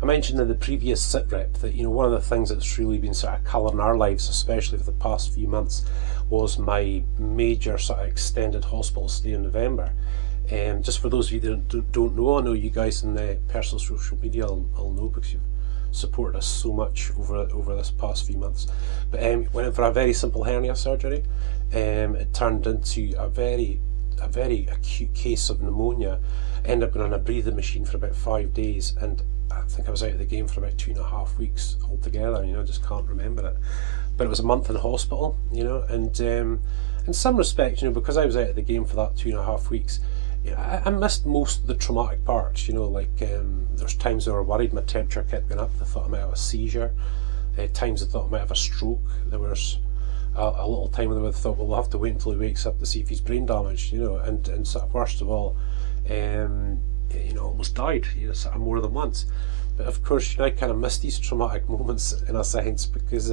I mentioned in the previous Sitrep that, you know, one of the things that's really been sort of colouring our lives, especially for the past few months, was my major sort of extended hospital stay in November. Just for those of you that don't know, I know you guys in the personal social media will know, because you've supported us so much over this past few months. But went in for a very simple hernia surgery. It turned into a very acute case of pneumonia. Ended up going on a breathing machine for about 5 days, and I think I was out of the game for about 2.5 weeks altogether. You know, I just can't remember it. But it was a month in hospital, you know, and in some respects, you know, because I was out of the game for that 2.5 weeks, you know, I missed most of the traumatic parts. You know, like there's times I were worried my temperature kept going up. I thought I might have a seizure. Times I thought I might have a stroke. There was a little time when I thought, well, we'll have to wait until he wakes up to see if he's brain damaged. You know, and sort of worst of all, you know, almost died, you know, sort of more than once. But of course, you know, I kind of missed these traumatic moments in a sense, because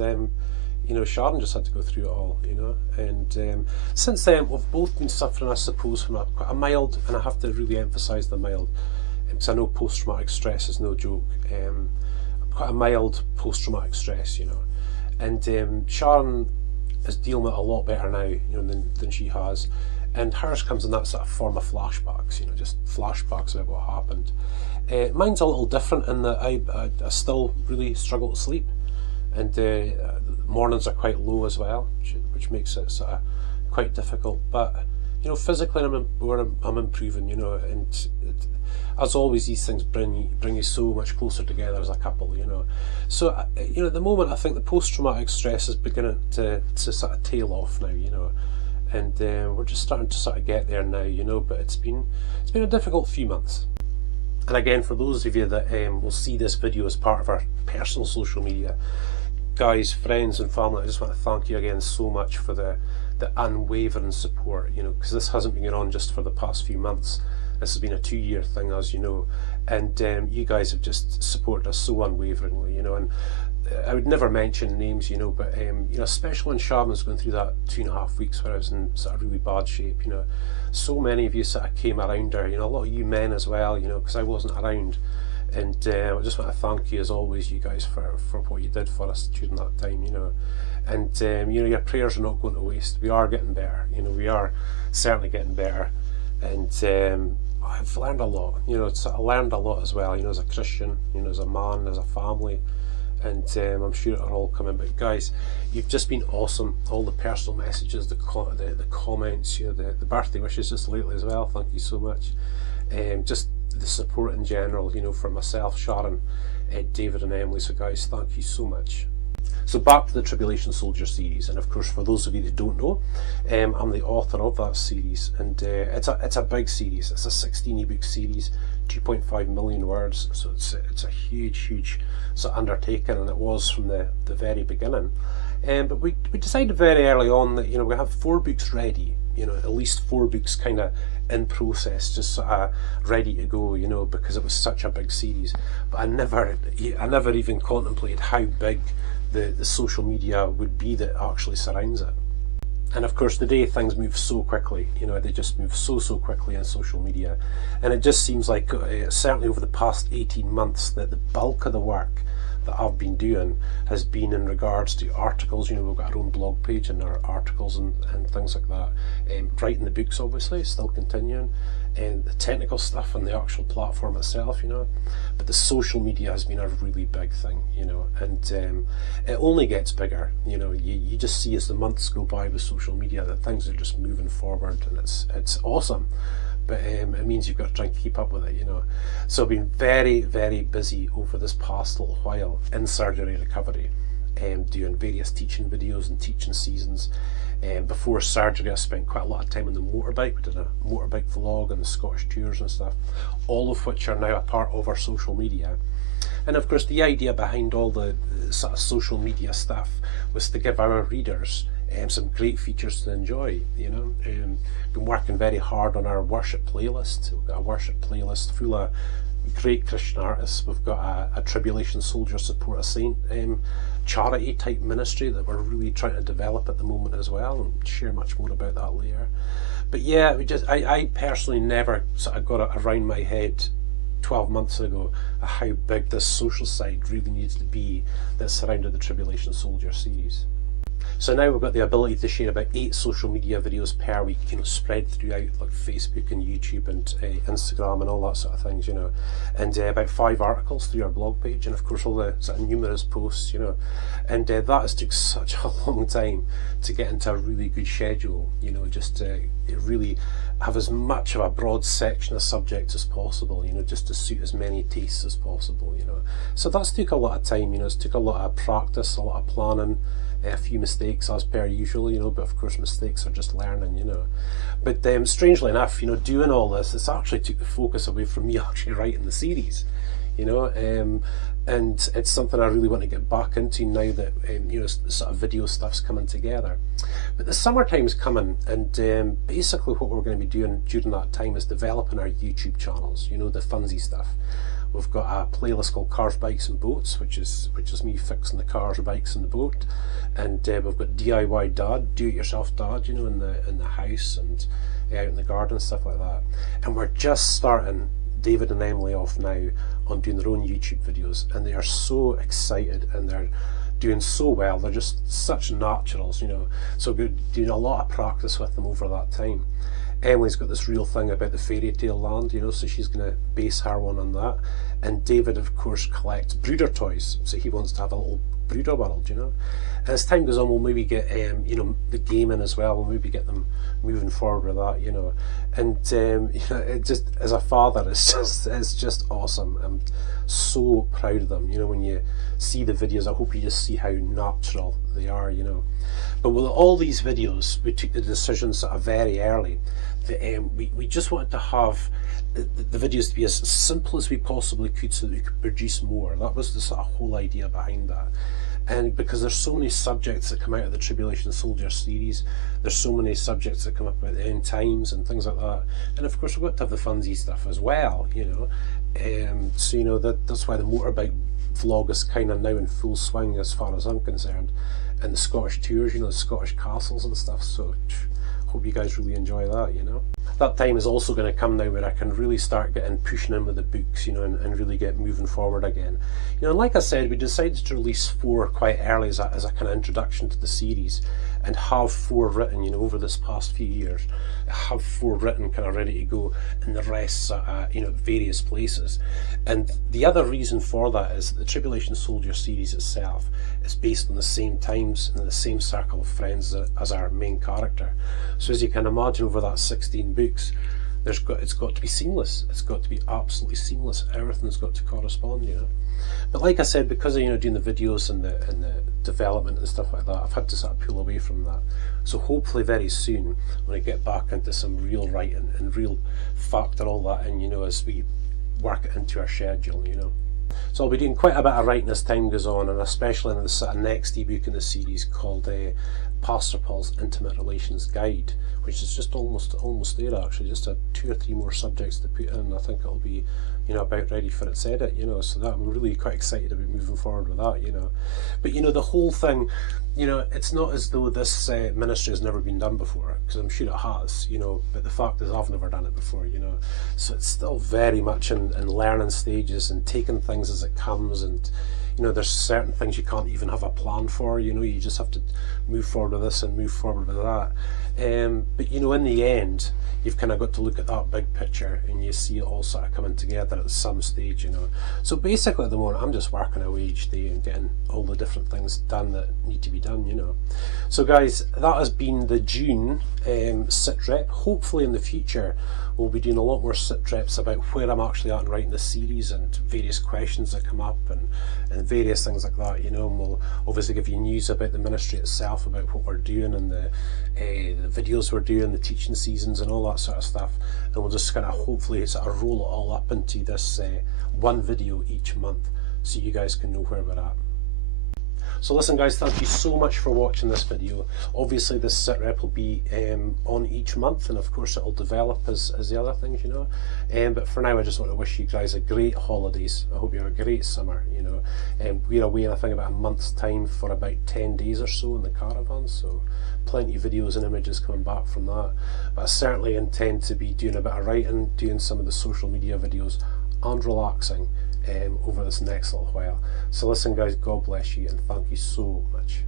you know, Sharon just had to go through it all, you know. And since then, we've both been suffering, I suppose, from quite a mild, and I have to really emphasise the mild, because I know post-traumatic stress is no joke. Quite a mild post-traumatic stress, you know. And Sharon is dealing with it a lot better now, you know, than she has. And hers comes in that sort of form of flashbacks, you know, just flashbacks about what happened. Mine's a little different in that I still really struggle to sleep, and mornings are quite low as well, which makes it sort of quite difficult. But you know, physically I'm improving, you know, and as always, these things bring you so much closer together as a couple, you know. So you know, at the moment, I think the post-traumatic stress is beginning to sort of tail off now, you know. And we're just starting to sort of get there now, you know. But it's been a difficult few months. And again, for those of you that will see this video as part of our personal social media, guys, friends and family, I just want to thank you again so much for the unwavering support, you know, because this hasn't been going on just for the past few months. This has been a 2-year thing, as you know, and you guys have just supported us so unwaveringly, you know. And I would never mention names, you know, but you know, especially when Sharon was going through that 2.5 weeks where I was in sort of really bad shape, you know, so many of you sort of came around her, you know, a lot of you men as well, you know, because I wasn't around. And I just want to thank you as always, you guys, for what you did for us during that time, you know. And you know, your prayers are not going to waste. We are getting better, you know, we are certainly getting better. And I've learned a lot, you know. I learned a lot as well, you know, as a Christian, you know, as a man, as a family. And I'm sure it'll all come in. But guys, you've just been awesome. All the personal messages, the comments, you know, the birthday wishes just lately as well. Thank you so much. Just the support in general, you know, from myself, Sharon, David and Emily. So guys, thank you so much. So back to the Tribulation Soldier series, and of course, for those of you that don't know, I'm the author of that series, and it's a big series. It's a 16 ebook series, 2.5 million words, so it's a huge sort of undertaking, and it was from the very beginning. But we decided very early on that, you know, we have 4 books ready, you know, at least 4 books kind of in process, just sort of ready to go, you know, because it was such a big series. But I never even contemplated how big the social media would be that actually surrounds it. And of course, today things move so quickly, you know, they just move so quickly on social media. And it just seems like, certainly over the past 18 months, that the bulk of the work that I've been doing has been in regards to articles. You know, we've got our own blog page and our articles and things like that. Writing the books, obviously, still continuing. And the technical stuff and the actual platform itself, you know. But the social media has been a really big thing, you know, and it only gets bigger, you know. You just see as the months go by with social media that things are just moving forward, and it's awesome. But it means you've got to try and keep up with it, you know. So I've been very busy over this past little while in surgery recovery, doing various teaching videos and teaching seasons. Before surgery, I spent quite a lot of time on the motorbike. We did a motorbike vlog and the Scottish tours and stuff, all of which are now a part of our social media. And of course, the idea behind all the sort of social media stuff was to give our readers some great features to enjoy, you know. Been working very hard on our worship playlist. We've got a worship playlist full of great Christian artists. We've got a Tribulation Soldier Support a Saint charity type ministry that we're really trying to develop at the moment as well, and share much more about that later. But yeah, I personally never sort of got it around my head 12 months ago how big this social side really needs to be that surrounded the Tribulation Soldier series. So now we've got the ability to share about 8 social media videos per week, you know, spread throughout like Facebook and YouTube and Instagram and all that sort of things, you know, and about 5 articles through our blog page, and of course all the sort of numerous posts, you know, and that has took such a long time to get into a really good schedule, you know, just to really have as much of a broad section of subjects as possible, you know, just to suit as many tastes as possible, you know. So that's took a lot of time, you know, it's took a lot of practice, a lot of planning, a few mistakes as per usual, you know, but of course mistakes are just learning, you know. But strangely enough, you know, doing all this, it's actually took the focus away from me actually writing the series, you know, and it's something I really want to get back into now that, you know, sort of video stuff's coming together. But the summertime's coming, and basically what we're going to be doing during that time is developing our YouTube channels, you know, the funsy stuff. We've got a playlist called Cars, Bikes and Boats, which is me fixing the cars, bikes and the boat, and we've got DIY Dad, do-it-yourself Dad, you know, in the house and out in the garden, stuff like that. And we're just starting David and Emily off now on doing their own YouTube videos, and they are so excited and they're doing so well. They're just such naturals, you know, so we're doing a lot of practice with them over that time. Emily's got this real thing about the fairy tale land, you know, so she's going to base her one on that. And David, of course, collects brooder toys, so he wants to have a little brooder world, you know. And as time goes on, we'll maybe get, you know, the gaming as well. We'll maybe get them moving forward with that, you know. And you know, it just, as a father, it's just awesome. I'm so proud of them, you know. When you see the videos, I hope you just see how natural they are, you know. But with all these videos, we took the decision sort of very early that we just wanted to have the videos to be as simple as we possibly could so that we could produce more. That was the sort of whole idea behind that. And because there's so many subjects that come out of the Tribulation Soldier series, there's so many subjects that come up about the end times and things like that. And of course we've got to have the funsy stuff as well, you know. So, you know, that's why the motorbike vlog is kind of now in full swing as far as I'm concerned. And the Scottish tours, you know, the Scottish castles and stuff, so hope you guys really enjoy that, you know. That time is also going to come now where I can really start pushing in with the books, you know, and really get moving forward again. You know, and like I said, we decided to release 4 quite early as a kind of introduction to the series, and have 4 written, you know, over this past few years. Have 4 written, kind of ready to go, and the rest, you know, various places. And the other reason for that is that the Tribulation Soldier series itself is based on the same times and the same circle of friends as our main character. So as you can imagine, over that 16 books, it's got to be seamless. It's got to be absolutely seamless. Everything's got to correspond, you know. But like I said, because of, you know, doing the videos and the development and stuff like that, I've had to sort of pull away from that. So hopefully very soon, when I get back into some real writing and real factor all that in, you know, as we work it into our schedule, you know. So I'll be doing quite a bit of writing as time goes on, and especially in the sort of next ebook in the series called Pastor Paul's Intimate Relations Guide, which is just almost there actually, just 2 or 3 more subjects to put in. I think it'll be, you know, about ready for its edit, you know, so that I'm really quite excited about moving forward with that, you know. But you know, the whole thing, you know, it's not as though this ministry has never been done before, because I'm sure it has, you know, but the fact is I've never done it before, you know, so it's still very much in learning stages and taking things as it comes. And you know, there's certain things you can't even have a plan for, you know, you just have to move forward with this and move forward with that. But you know, in the end, you've kind of got to look at that big picture and you see it all sort of coming together at some stage, you know. So basically at the moment I'm just working away each day and getting all the different things done that need to be done, you know. So guys, that has been the June Sitrep. Hopefully in the future we'll be doing a lot more Sitreps about where I'm actually at in writing the series and various questions that come up and various things like that, you know. And we'll obviously give you news about the ministry itself, about what we're doing and the videos we're doing, the teaching seasons and all that sort of stuff. And we'll just kind of hopefully sort of roll it all up into this one video each month so you guys can know where we're at. So listen guys, thank you so much for watching this video. Obviously this Sitrep will be on each month, and of course it will develop as the other things, you know. But for now I just want to wish you guys a great holidays. I hope you have a great summer, you know. We're away in I think about a month's time for about 10 days or so in the caravan, so plenty of videos and images coming back from that. But I certainly intend to be doing a bit of writing, doing some of the social media videos and relaxing over this next little while. So listen, guys, God bless you, and thank you so much.